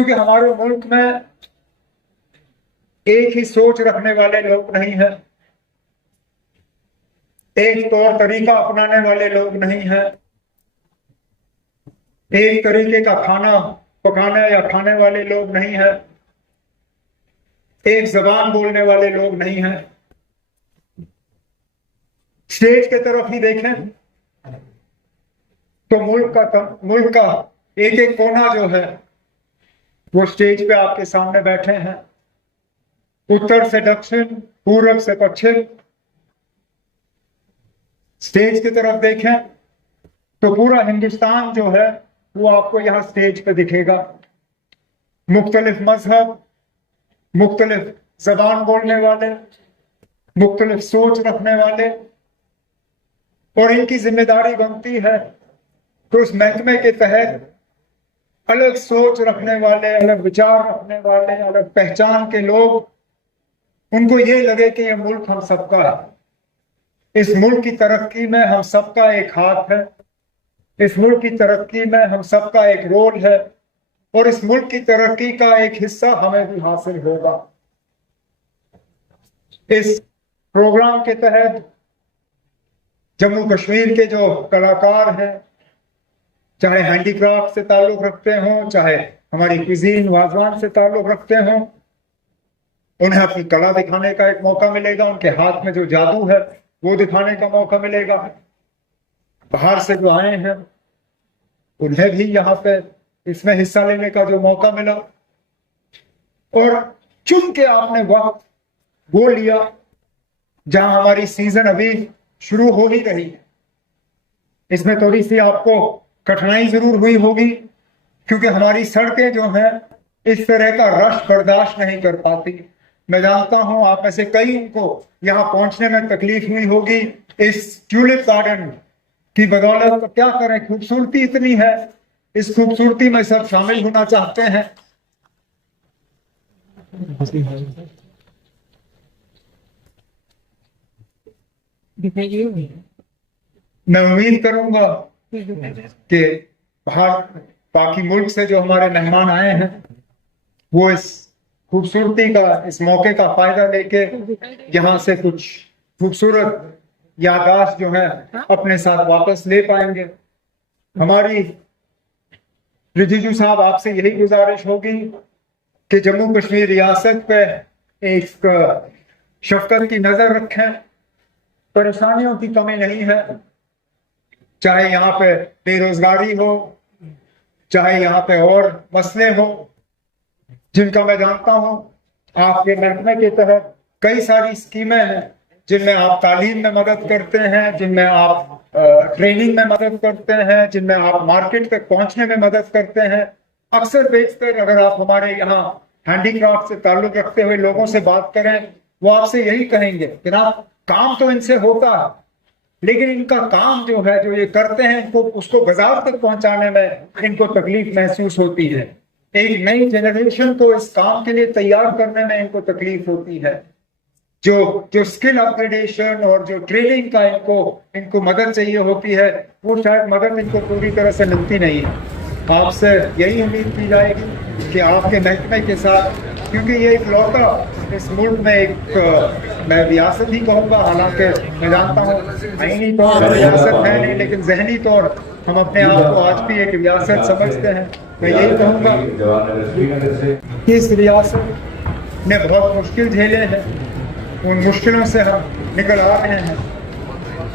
क्योंकि हमारे मुल्क में एक ही सोच रखने वाले लोग नहीं है, एक तौर तरीका अपनाने वाले लोग नहीं है, एक तरीके का खाना पकाने या खाने वाले लोग नहीं है, एक जबान बोलने वाले लोग नहीं हैं। स्टेज के तरफ ही देखें तो मुल्क का एक एक कोना जो है वो स्टेज पे आपके सामने बैठे हैं, उत्तर से दक्षिण, पूरब से पश्चिम। स्टेज की तरफ देखें तो पूरा हिंदुस्तान जो है वो आपको यहां स्टेज पे दिखेगा। मुख्तलिफ मजहब, मुख्तलिफ जबान बोलने वाले, मुख्तलिफ सोच रखने वाले, और इनकी जिम्मेदारी बनती है तो उस महकमे के तहत अलग सोच रखने वाले, अलग विचार रखने वाले, अलग पहचान के लोग, उनको ये लगे कि ये मुल्क हम सबका है, इस मुल्क की तरक्की में हम सबका एक हाथ है, इस मुल्क की तरक्की में हम सबका एक रोल है, और इस मुल्क की तरक्की का एक हिस्सा हमें भी हासिल होगा। इस प्रोग्राम के तहत जम्मू कश्मीर के जो कलाकार हैं, चाहे हैंडीक्राफ्ट से ताल्लुक रखते हों, चाहे हमारी क्विजीन वाजवान से ताल्लुक रखते हों, उन्हें अपनी कला दिखाने का एक मौका मिलेगा। उनके हाथ में जो जादू है वो दिखाने का मौका मिलेगा। बाहर से जो आए हैं उन्हें भी यहाँ पे इसमें हिस्सा लेने का जो मौका मिला, और चुन के आपने वक्त वो लिया जहां हमारी सीजन अभी शुरू हो ही रही है। इसमें थोड़ी सी आपको कठिनाई जरूर हुई होगी, क्योंकि हमारी सड़कें जो हैं इस तरह का रश बर्दाश्त नहीं कर पाती। मैं जानता हूं आप में से कई को यहां पहुंचने में तकलीफ हुई होगी। इस ट्यूलिप गार्डन की बदौलत क्या करें, खूबसूरती इतनी है, इस खूबसूरती में सब शामिल होना चाहते हैं। मैं उम्मीद करूंगा कि बाकी मुल्क से जो हमारे मेहमान आए हैं वो इस खूबसूरती का, इस मौके का फायदा लेके यहाँ से कुछ खूबसूरत याददाश्त जो है अपने साथ वापस ले पाएंगे। हमारी रिजिजू साहब आपसे यही गुजारिश होगी कि जम्मू कश्मीर रियासत पे एक शफकत की नजर रखें। परेशानियों की कमी नहीं है, चाहे यहाँ पे बेरोजगारी हो, चाहे यहाँ पे और मसले हो जिनका मैं जानता हूँ। आपके महकमे के तहत कई सारी स्कीमें हैं जिनमें आप तालीम में मदद करते हैं, जिनमें आप ट्रेनिंग में मदद करते हैं, जिनमें आप मार्केट तक पहुंचने में मदद करते हैं। अक्सर बेशतर अगर आप हमारे यहाँ हैंडीक्राफ्ट से ताल्लुक रखते हुए लोगों से बात करें, वो आपसे यही कहेंगे कि ना, काम तो इनसे होता है, लेकिन इनका काम जो है, जो ये करते हैं, इनको उसको बाजार तक पहुंचाने में इनको तकलीफ महसूस होती है। एक नई जनरेशन को इस काम के लिए तैयार करने में इनको तकलीफ होती है। जो स्किल अपग्रेडेशन और जो ट्रेनिंग का इनको मदद चाहिए होती है, वो शायद मदद इनको पूरी तरह से मिलती नहीं है। आपसे यही उम्मीद की जाएगी कि आपके महकमे के साथ, क्योंकि ये एक लौटा इस मुल्क में एक मैं रियासत ही कहूँगा, हालांकि मैं जानता हूँ आईनी तौर पर रियासत है नहीं, लेकिन जहनी तौर हम अपने आप को आज भी एक रियासत समझते हैं। मैं यही कहूँगा कि इस रियासत ने बहुत मुश्किल झेले हैं, उन मुश्किलों से हम निकल आ रहे हैं।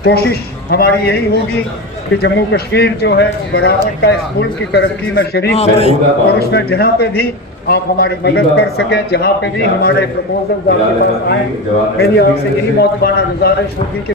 कोशिश हमारी यही होगी कि जम्मू कश्मीर जो है बराबर का इस मुल्क की तरक्की में शरीक हो, और उसमें जहाँ पे भी आप हमारी मदद कर सकें, जहाँ पे भी हमारे प्रपोजल आपके पास आए, मेरी आपसे यही मौतबाना गुजारिश होगी कि